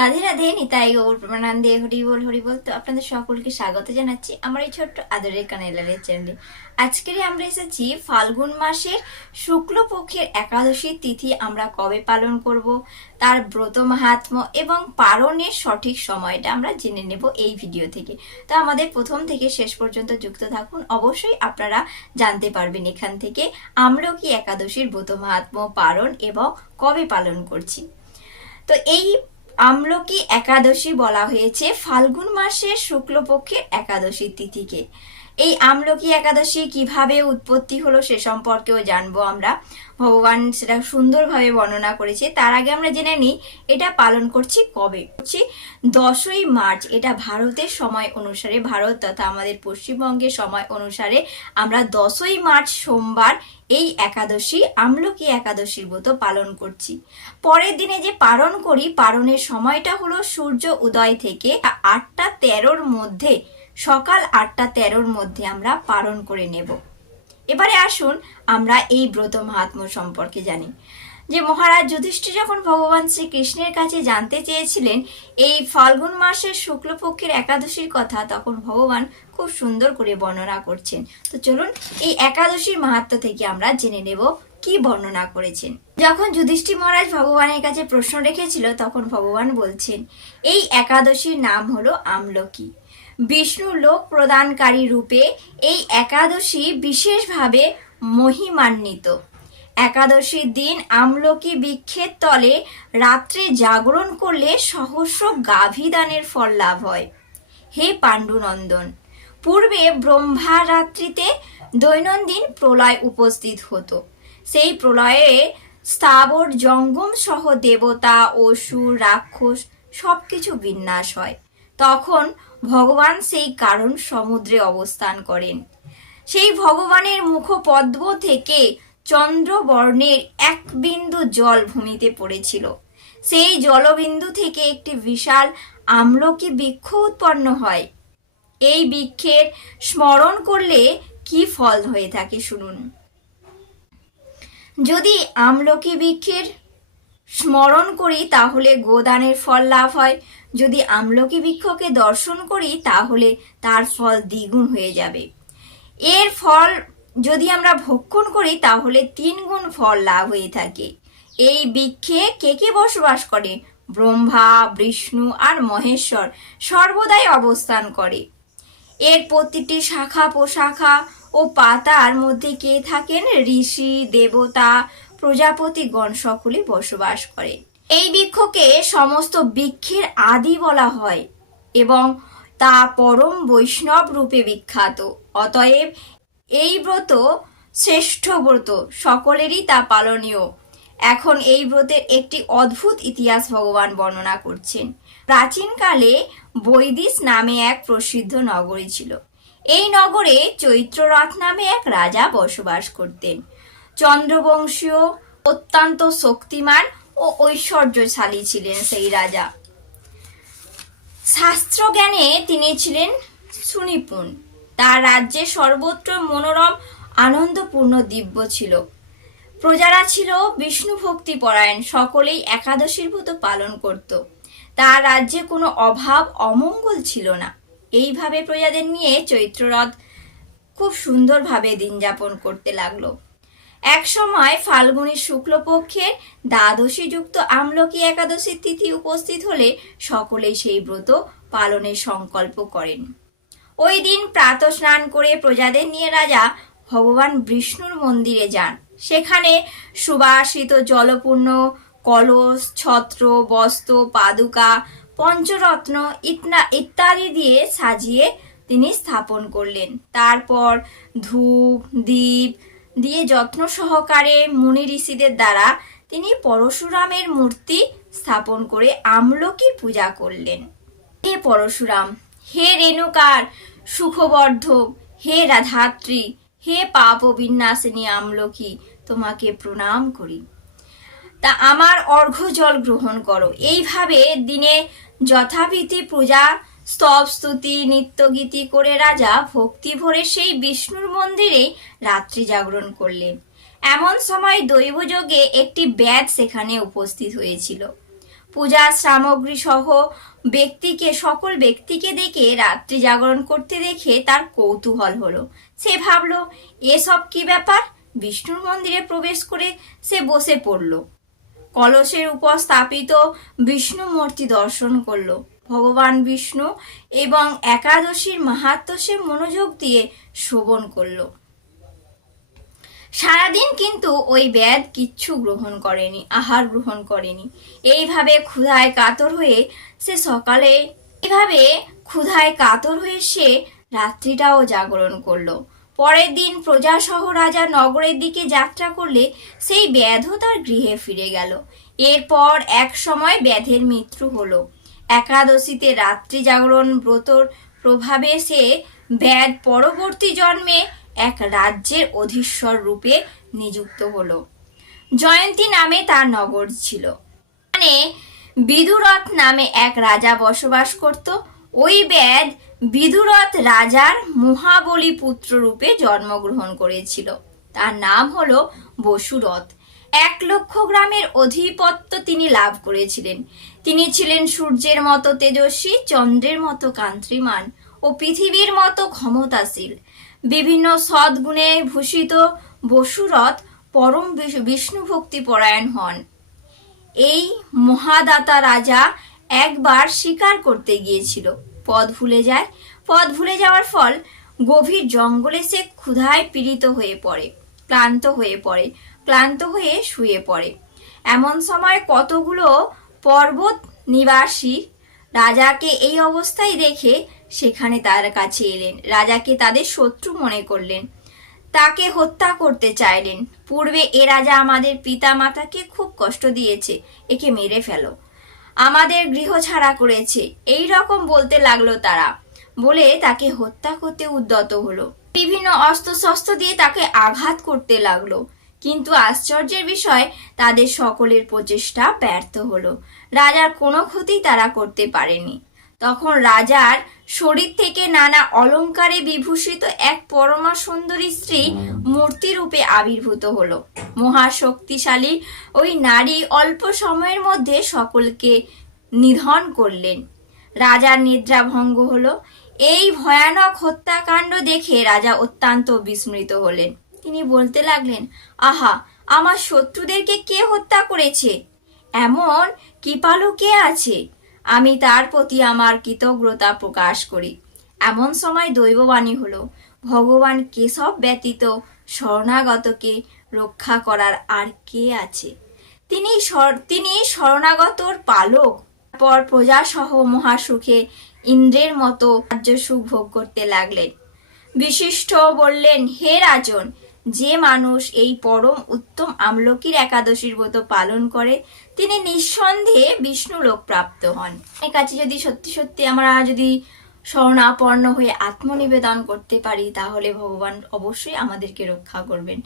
রাধে রাধে, নিতাই গৌর প্রমানন্দে হরি বল হরি বল। তো আপনাদের সকলকে স্বাগত জানাচ্ছি আমার এই ছোট্ট আদরের কানেলারের চ্যানেলে আজকের আমরা এসেছি ফাল্গুন মাসের শুক্লপক্ষের একাদশী তিথি আমরা কবে পালন করব, তার ব্রত মাহাত্ম এবং পালনের সঠিক সময়টা আমরা জেনে নেব এই ভিডিও থেকে। তো আমাদের প্রথম থেকে শেষ পর্যন্ত যুক্ত থাকুন, অবশ্যই আপনারা জানতে পারবেন এখান থেকে আমরা কি একাদশীর ব্রত মাহাত্ম, পালন এবং কবে পালন করছি। তো এই আমলকি একাদশী বলা হয়েছে। ফাল্গুন মাসের শুক্লপক্ষের একাদশী তিথিকে। এই আমলকি একাদশী কীভাবে উৎপত্তি হলো সে সম্পর্কেও জানব আমরা। ভগবান সেটা সুন্দরভাবে বর্ণনা করেছে। তার আগে আমরা জেনে নিই, এটা পালন করছি কবে? করছি দশই মার্চ, এটা ভারতের সময় অনুসারে, ভারত তথা আমাদের পশ্চিমবঙ্গের সময় অনুসারে আমরা দশই মার্চ সোমবার এই একাদশী, আমলকি একাদশীর মতো পালন করছি। পরের দিনে যে পালন করি, পালনের সময়টা হলো সূর্য উদয় থেকে আটটা তেরোর মধ্যে সকাল আটটা তেরোর মধ্যে আমরা পালন করে নেব। এবারে আসুন আমরা এই ব্রত মাহাত্ম্য সম্পর্কে জানি। যে মহারাজ যুধিষ্ঠির যখন ভগবান শ্রীকৃষ্ণের কাছে জানতে চেয়েছিলেন এই ফাল্গুন মাসের শুক্লপক্ষের একাদশীর কথা, তখন ভগবান খুব সুন্দর করে বর্ণনা করছেন। তো চলুন এই একাদশীর মাহাত্ম থেকে আমরা জেনে নেব কি বর্ণনা করেছেন। যখন যুধিষ্ঠির মহারাজ ভগবানের কাছে প্রশ্ন রেখেছিল, তখন ভগবান বলছেন, এই একাদশীর নাম হলো আমলকি। বিষ্ণু লোক প্রদানকারী রূপে এই একাদশী বিশেষভাবে মহিমান্বিত। একাদশীর দিন আমলকি বৃক্ষের তলে রাত্রে জাগরণ করলে সহস্র গাভীদানের ফল লাভ হয়। হে পাণ্ডুনন্দন, পূর্বে ব্রহ্মা রাত্রিতে দৈনন্দিন প্রলয় উপস্থিত হতো। সেই প্রলয়ে স্থাবর জঙ্গম সহ দেবতা, অসুর, রাক্ষস সবকিছু বিন্যাস হয়। তখন ভগবান সেই কারণ সমুদ্রে অবস্থান করেন। সেই ভগবানের মুখপদ্ম থেকে চন্দ্রবর্ণের এক বিন্দু জল ভূমিতে পড়েছিল। সেই জলবিন্দু থেকে একটি বিশাল আমলকি বৃক্ষ উৎপন্ন হয়। এই বৃক্ষের স্মরণ করলে কি ফল হয়ে থাকে শুনুন। যদি আমলকি বৃক্ষের স্মরণ করি তাহলে গোদানের ফল লাভ হয়। যদি আমলকি বৃক্ষকে দর্শন করি, তাহলে তার ফল দ্বিগুণ হয়ে যাবে। এর ফল যদি আমরা ভক্ষণ করি, তাহলে তিন গুণ ফল লাভ হয়ে থাকে। এই বৃক্ষে কে কে বসবাস করে? ব্রহ্মা, বিষ্ণু আর মহেশ্বর সর্বদাই অবস্থান করে। এর প্রতিটি শাখা পোশাখা ও পাতার মধ্যে কে থাকেন? ঋষি, দেবতা, প্রজাপতিগণ সকলে বসবাস করে। এই বৃক্ষকে সমস্ত বৃক্ষের আদি বলা হয় এবং তা পরম বৈষ্ণব রূপে বিখ্যাত। অতএব এই ব্রত শ্রেষ্ঠ ব্রত, সকলেরই তা পালনীয়। এখন এই ব্রতের একটি অদ্ভুত ইতিহাস ভগবান বর্ণনা করছেন। প্রাচীনকালে বৈদিশ নামে এক প্রসিদ্ধ নগরী ছিল। এই নগরে চৈত্ররথ নামে এক রাজা বসবাস করতেন। চন্দ্রবংশীয় অত্যন্ত শক্তিমান ও ঐশ্বর্যশালী ছিলেন সেই রাজা। শাস্ত্রজ্ঞানে তিনি ছিলেন সুনিপুণ। তার রাজ্যে সর্বত্র মনোরম, আনন্দপূর্ণ দিব্য ছিল। প্রজারা ছিল বিষ্ণু ভক্তি পরায়ণ সকলেই একাদশীর ভূত পালন করত। তার রাজ্যে কোনো অভাব, অমঙ্গল ছিল না। এইভাবে প্রজাদের নিয়ে চৈত্ররথ খুব সুন্দরভাবে দিন যাপন করতে লাগল। এক সময় ফাল্গুনী শুক্লপক্ষের দ্বাদশী যুক্ত আমলকি একাদশীর তিথি উপস্থিত হলে সকলেই সেই ব্রত পালনের সংকল্প করেন। ওই দিন প্রাত স্নান করে প্রজাদের নিয়ে রাজা ভগবান বিষ্ণুর মন্দিরে যান। সেখানে সুবাসিত জলপূর্ণ, কলস, ছত্র, বস্ত্র, পাদুকা, পঞ্চরত্ন ইতনা, ইত্যাদি দিয়ে সাজিয়ে তিনি স্থাপন করলেন। তারপর ধূপ দ্বীপ দিয়ে যত্ন সহকারে মুনি ঋষিদের দ্বারা তিনি পরশুরামের মূর্তি স্থাপন করে আমলকির পূজা করলেন। হে পরশুরাম, হে রেণুকার সুখবর্ধক, হে রাধাত্রী, হে পাপ বিন্যাসিনী আমলকি, তোমাকে প্রণাম করি। তা আমার অর্ঘ্য জল গ্রহণ করো। এইভাবে দিনে যথাবিধি পূজা স্তব স্তুতি, নিত্যগীতি করে রাজা ভক্তি ভরে সেই বিষ্ণুর মন্দিরে রাত্রি জাগরণ করলেন। এমন সময় দৈবযোগে একটি ব্যাধ সেখানে উপস্থিত হয়েছিল। পূজার সামগ্রী সহ ব্যক্তিকে, সকল ব্যক্তিকে দেখে রাত্রি জাগরণ করতে দেখে তার কৌতূহল হলো। সে ভাবলো, এসব কি ব্যাপার? বিষ্ণুর মন্দিরে প্রবেশ করে সে বসে পড়ল। কলসের উপর স্থাপিত বিষ্ণু মূর্তি দর্শন করল। ভগবান বিষ্ণু এবং একাদশীর মাহাত্ম্য সে মনোযোগ দিয়ে শ্রবণ করল। সারাদিন কিন্তু ওই ব্যাদ কিচ্ছু গ্রহণ করেনি, আহার গ্রহণ করেনি। এইভাবে ক্ষুধায় কাতর হয়ে সে সকালে এভাবে ক্ষুধায় কাতর হয়ে সে রাত্রিটাও জাগরণ করল। পরের দিন প্রজাসহ রাজা নগরের দিকে যাত্রা করলে সেই ব্যাধও তার গৃহে ফিরে গেল। এরপর এক সময় ব্যাধের মৃত্যু হলো। একাদশীতে রাত্রি জাগরণ ব্রতর প্রভাবে সে ব্যাধ পরবর্তী জন্মে এক রাজ্যের অধীশ্বর রূপে নিযুক্ত হলো। জয়ন্তী নামে তার নগর ছিল। মানে বিদুরথ নামে এক রাজা বসবাস করত। ওই ব্যাদ বিদুরথ রাজার মহাবলী পুত্র রূপে জন্মগ্রহণ করেছিল। তার নাম হলো বসুরথ। এক লক্ষ গ্রামের অধিপত্য তিনি লাভ করেছিলেন। তিনি ছিলেন সূর্যের মতো তেজস্বী, চন্দ্রের মতো কান্ত্রিমান ও পৃথিবীর মতো ক্ষমতাশীল। বিভিন্ন সদ্গুণে ভূষিত বসুরথ পরম বিষ- বিষ্ণু ভক্তি পরায়ণ হন। এই মহাদাতা রাজা একবার শিকার করতে গিয়েছিল। পথ ভুলে যায়। পথ ভুলে যাওয়ার ফল গভীর জঙ্গলে সে ক্ষুধায় পীড়িত হয়ে পড়ে, ক্লান্ত হয়ে পড়ে। ক্লান্ত হয়ে শুয়ে পড়ে। এমন সময় কতগুলো পর্বত নিবাসী রাজাকে এই অবস্থায় দেখে সেখানে তার কাছে এলেন। রাজাকে তাদের শত্রু মনে করলেন। তাকে হত্যা করতে চাইলেন। পূর্বে এ রাজা আমাদের পিতা মাতাকে খুব কষ্ট দিয়েছে, একে মেরে ফেলো। আমাদের গৃহ ছাড়া করেছে। এই রকম বলতে লাগল তারা। বলে তাকে হত্যা করতে উদ্যত হলো। বিভিন্ন অস্ত্র শস্ত্র দিয়ে তাকে আঘাত করতে লাগল। কিন্তু আশ্চর্যের বিষয়, তাদের সকলের প্রচেষ্টা ব্যর্থ হলো। রাজার কোনো ক্ষতি তারা করতে পারেনি। তখন রাজার শরীর থেকে নানা অলংকারে বিভূষিত এক পরমা সুন্দরী স্ত্রী মূর্তি রূপে আবির্ভূত হলো। মহাশক্তিশালী ওই নারী অল্প সময়ের মধ্যে সকলকে নিধন করলেন। রাজার নিদ্রা ভঙ্গ হলো। এই ভয়ানক হত্যাকাণ্ড দেখে রাজা অত্যন্ত বিস্মৃত হলেন। তিনি বলতে লাগলেন, আহা, আমার শত্রুদেরকে কে হত্যা করেছে? এমন কৃপালু কে আছে? আমি তার প্রতি আমার কৃতজ্ঞতা প্রকাশ করি। এমন সময় দৈববাণী হলো, ভগবান কেশব ব্যতীত শরণাগতকে রক্ষা করার আর কে আছে? তিনি তিনি শরণাগতর পালক। পর প্রজাসহ মহাসুখে ইন্দ্রের মতো রাজ্য সুখ ভোগ করতে লাগলেন। বিশিষ্ট বললেন, হে রাজন যে মানুষ এই পরম উত্তম আমলকির একাদশীর ব্রত পালন করে, তিনি নিঃসন্দেহে বিষ্ণু লোক প্রাপ্ত হন। এর কাছে যদি সত্যি সত্যি আমরা যদি শরণাপন্ন হয়ে আত্মনিবেদন করতে পারি, তাহলে ভগবান অবশ্যই আমাদেরকে রক্ষা করবেন।